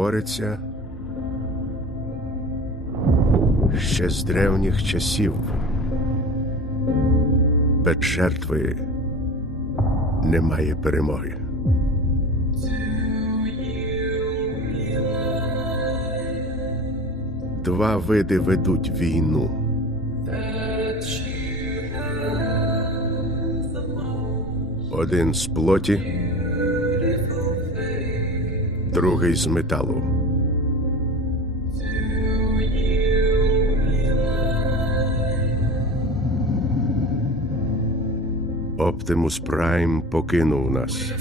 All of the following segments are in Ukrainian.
Говориться, ще з древніх часів без жертви немає перемоги. Два види ведуть війну. Один з плоті, другий з металу. Оптимус Прайм покинув нас.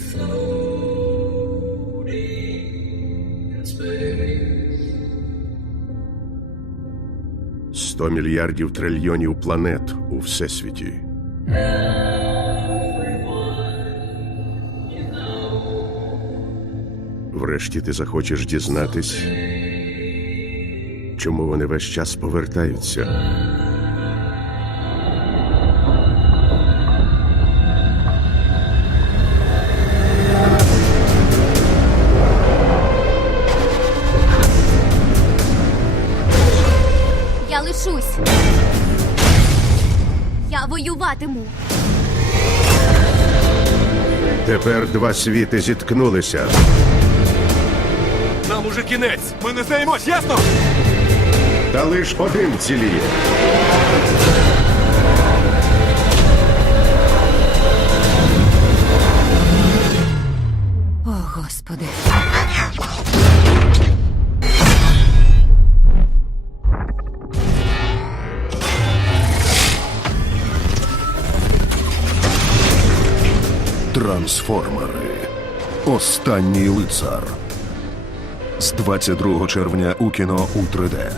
Сто мільярдів трильйонів планет у всесвіті. Врешті ти захочеш дізнатись, чому вони весь час повертаються. Я лишусь. Я воюватиму. Тепер два світи зіткнулися. Уже кінець. Ми не здаємось, ясно? Та лиш один ціліє. О, господи. Трансформери. Останній лицар. З 22 червня у кіно у 3D.